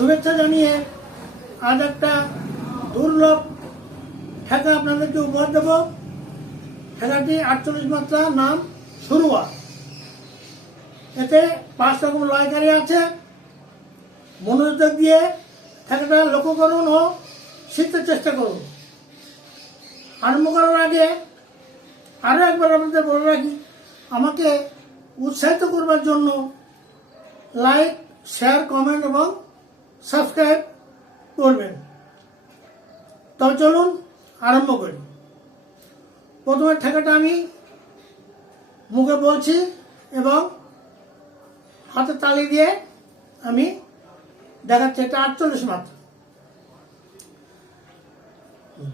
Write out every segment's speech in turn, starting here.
শুভেচ্ছা জানিয়ে আজ একটা দুর্লভ ঠেকা আপনাদেরকে উপহার দেব। ঠেকাটি আটচল্লিশ মাত্রা নাম শুরুয়া। এতে পাঁচ রকম লয়কারী আছে। মনোযোগ দিয়ে ঠেকাটা লক্ষ্য করুন ও শিখতে চেষ্টা করুন। আরম্ভ করার আগে আরও একবার আপনাদের বলে রাখি, আমাকে উৎসাহিত করবার জন্য লাইক শেয়ার কমেন্ট এবং সাবস্ক্রাইব করবেন। তবে চলুন আরম্ভ করি। প্রথমে ঠেকাটা আমি মুখে বলছি এবং হাতে তালি দিয়ে আমি দেখাচ্ছি, এটা আটচল্লিশ মাত্রা।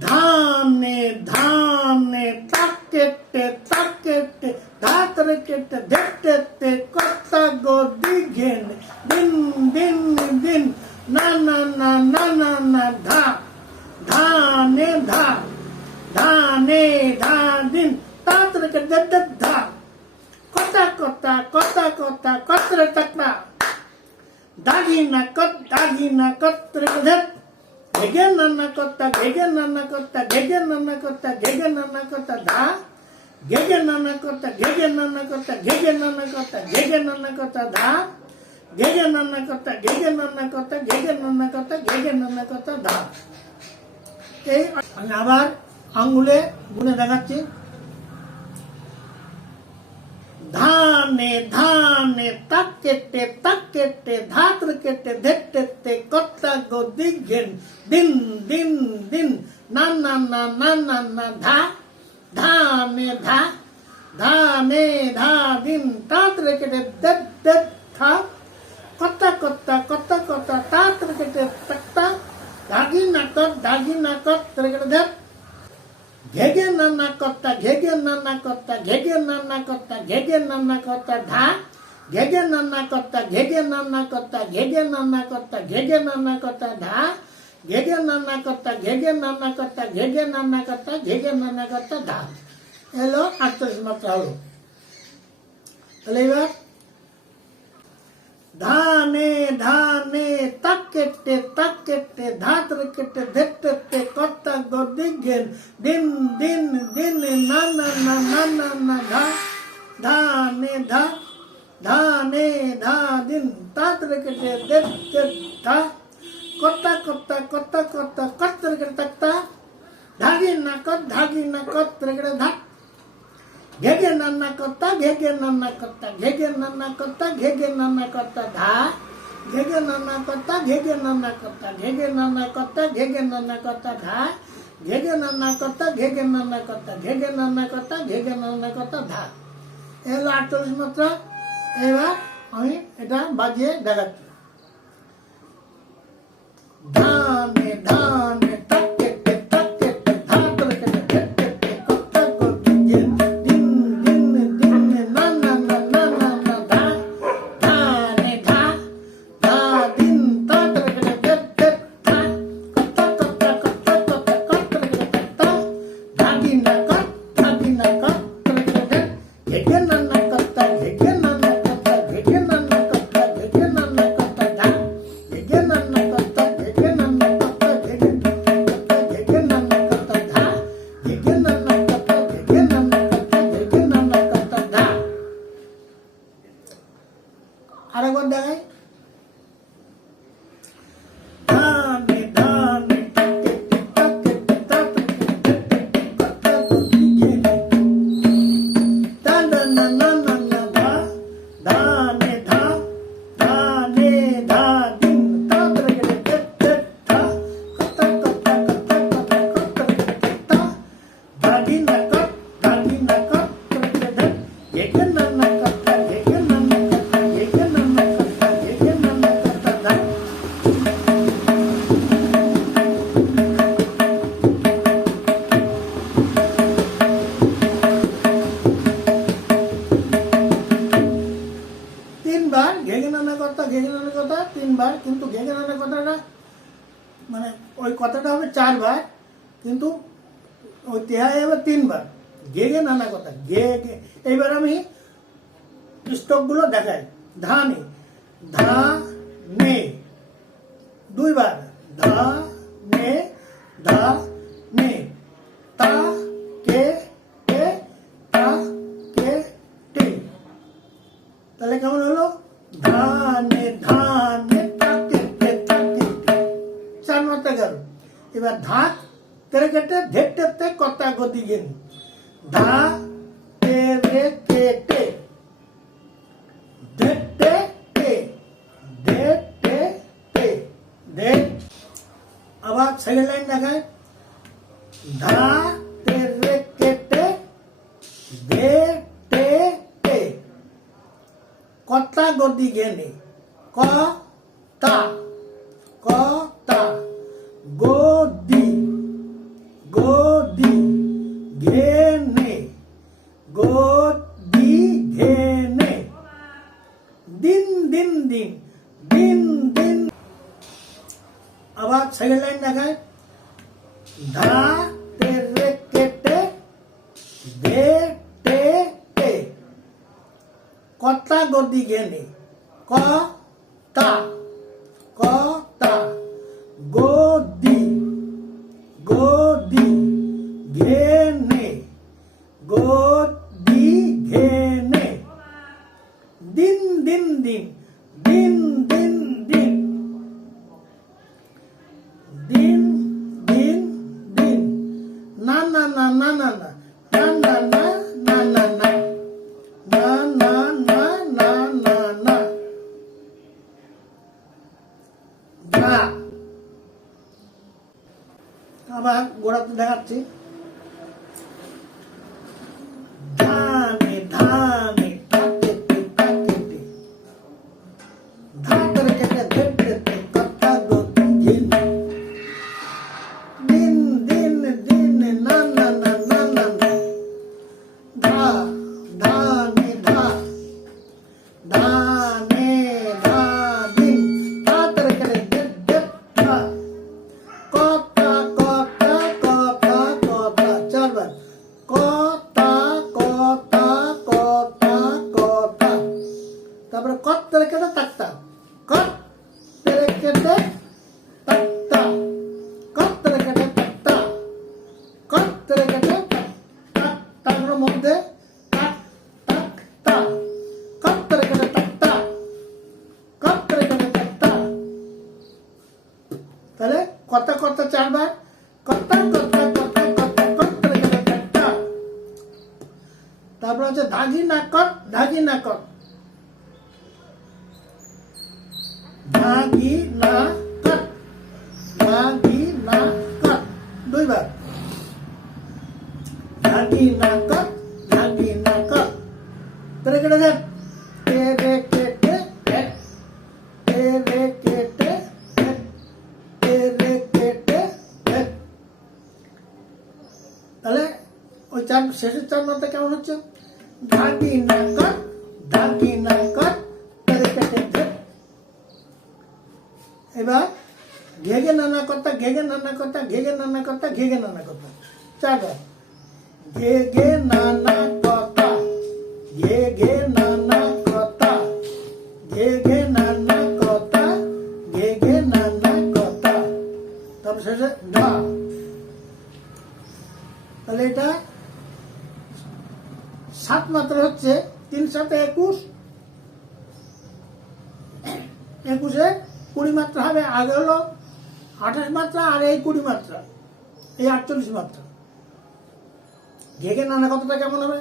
ধানে ধানে তাকেটে তাকেটে ধাতরে কেটে দেখতে কর্তা গো দিঘেন, দিন দিন দিন। না না না না না না ধা ধানে ধা ধানে ধা দিন তাতরে কেটে দে ধা কতা কতা কতা কতা কতরে তকনা দাগিনা কত দাগিনা কতরে কেটে ঘেগে নান্না কর্তা ঘেগে নান্না কর্তা ঘেগে নান্না কর্তা ঘেগে নান্না কর্তা ধা ঘেগে নান্না কর্তা ঘেগে নান্না কর্তা ঘেগে নান্না কর্তা ঘেগে নান্না কর্তা ধা ঘেগে নান্না কর্তা ঘেগে নান্না কর্তা ঘেগে নান্না কর্তা ঘেগে নান্না কর্তা ধা এই আমি আবার আঙ্গুলে গুনে দেখাচ্ছি। ধানে ধানে, তাক কেটে তাক কেটে, ধাত্র কেটে, ধেটে কত্তা গো দিঘেন দিন দিন দিন, না না না না না না, ধা, ধানে ধা ধানে, ধা, দিন তাত্র কেটে দেদ দেদ থা কত্তা কত্তা কত্তা কত্তা তাত্র কেটে তক্তা দাগি নাকত দাগি নাকত কেটে দেদ ঘেগে নানা কর্তা ঘেগে নানা কর্তা ঘেগে নানা কর্তা ঘেগে নানা কর্তা ধা ঘেগে নানা কর্তা ঘেগে নানা কর্তা ঘেগে নানা কর্তা ঘেগে নানা কর্তা ধা ঘেগে নানা কর্তা ঘেগে নানা কর্তা ঘেগে নানা কর্তা ঘেগে নানা কর্তা ধা এলো আটচল্লিশ মাত্রা হলো তাহলে এবার ধানে ধানে তাক কেটে তাক কেটে ধাত্র কেটে ধেটে কর্তা গদিগেন দিন দিন দিন না না না না না না ধা ধানে ধা ধানে ধা দিন তাত্র কেটে দেখতে ধা কর্তা কর্তা কর্তা কর্তা কর্তা ঘেগে নান্না কর্তা ঘেগে নান্না কর্তা ঘেগে নান্না কর্তা ঘেগে নান্না কর্তা ধা ঘেগে নান্না কর্তা ঘেগে নান্না কর্তা ঘেগে নান্না কর্তা ঘেগে নান্না কর্তা ধা ঘেগে নান্না কর্তা ঘেগে নান্না কর্তা ঘেগে নান্না কর্তা ঘেগে নান্না কর্তা ধা এগুলো আটচল্লিশ মাত্রা এবার আমি এটা বাজিয়ে দেখাচ্ছি ধানে তিনবার ঘেগে নানা কথা ঘেগে নানা কথা তিনবার কিন্তু ঘেগে নানা কথাটা মানে ওই কথাটা হবে চারবার কিন্তু ওই হবে তিনবার। ঘেগে নানা কথা, গে গে। এইবার আমি স্টকগুলো দেখাই। ধানে ধা নে দুইবার। ধা নে ধা একটা গতি গেন। দা, তে, রে, তে তে। দে, তে তে। দে, তে তে। আবার সেকেন্ড লাইন দেখায়। দা, তে, রে, তে তে। গতি গেনে? ক কতা গদি গেনে ক তা ক তা গদি গদি ঘেনে গদি ঘেনে। দিন দিন দিন দিন দিন দিন। দিন দিন দিন। না না না না না না। মধ্যে তাহলে কত কত চারবার। কত কত কত কত কত তারপর হচ্ছে ধাগি না কর ধাগি না ধাগি না কর ধাগি না কর। দুইবার। ধাগি না তাহলে ওই চার, শেষের চার মাত্রা কেমন হচ্ছে? ধাকি না কর ধাকি না এবার ঘেগে নানা কর্তা ঘেগে নানা কর্তা ঘেগে নানা কর্তা ঘেগে নানা কর্তা চারবার ঘেগে নানা কথা ঘেগে নানা কথা কথা ঘেগে নানা কথা। তারপর শেষে হচ্ছে তিন সাথে একুশ। একুশে কুড়ি মাত্রা হবে, আগে হলো আঠাশ মাত্রা আর এই কুড়ি মাত্রা, এই আটচল্লিশ মাত্রা। ঘেগে নানা কথাটা কেমন হবে?